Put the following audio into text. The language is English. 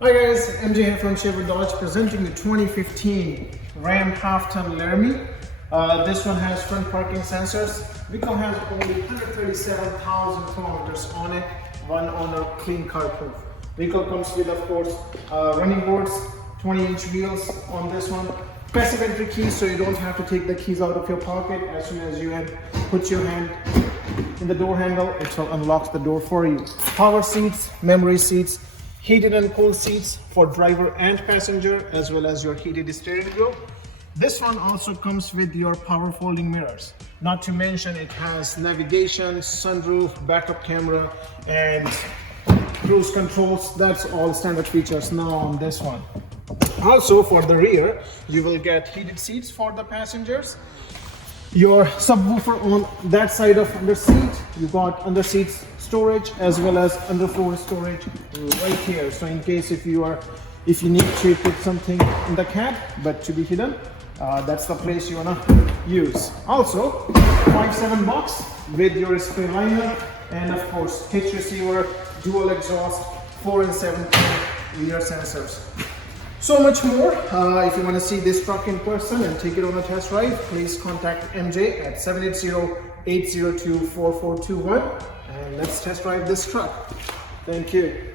Hi guys, MJ here from Sherwood Dodge presenting the 2015 Ram half-ton Laramie. This one has front parking sensors. Vehicle has only 137,000 kilometers on it. One owner, clean car proof. Vehicle comes with, of course, running boards, 20-inch wheels on this one. Passive entry keys, so you don't have to take the keys out of your pocket. As soon as you put your hand in the door handle, it will unlock the door for you. Power seats, memory seats, heated and cooled seats for driver and passenger, as well as your heated steering wheel. This one also comes with your power folding mirrors. Not to mention it has navigation, sunroof, backup camera, and cruise controls. That's all standard features now on this one. Also for the rear, you will get heated seats for the passengers. Your subwoofer on that side of under seat. You got under seat storage as well as underfloor storage right here. So in case if you need to put something in the cab but to be hidden, that's the place you wanna use. Also 5.7 box with your spray liner and of course hitch receiver, dual exhaust, 4 and 7 rear sensors. So much more. If you want to see this truck in person and take it on a test drive, please contact MJ at 780-802-4421 and let's test drive this truck. Thank you.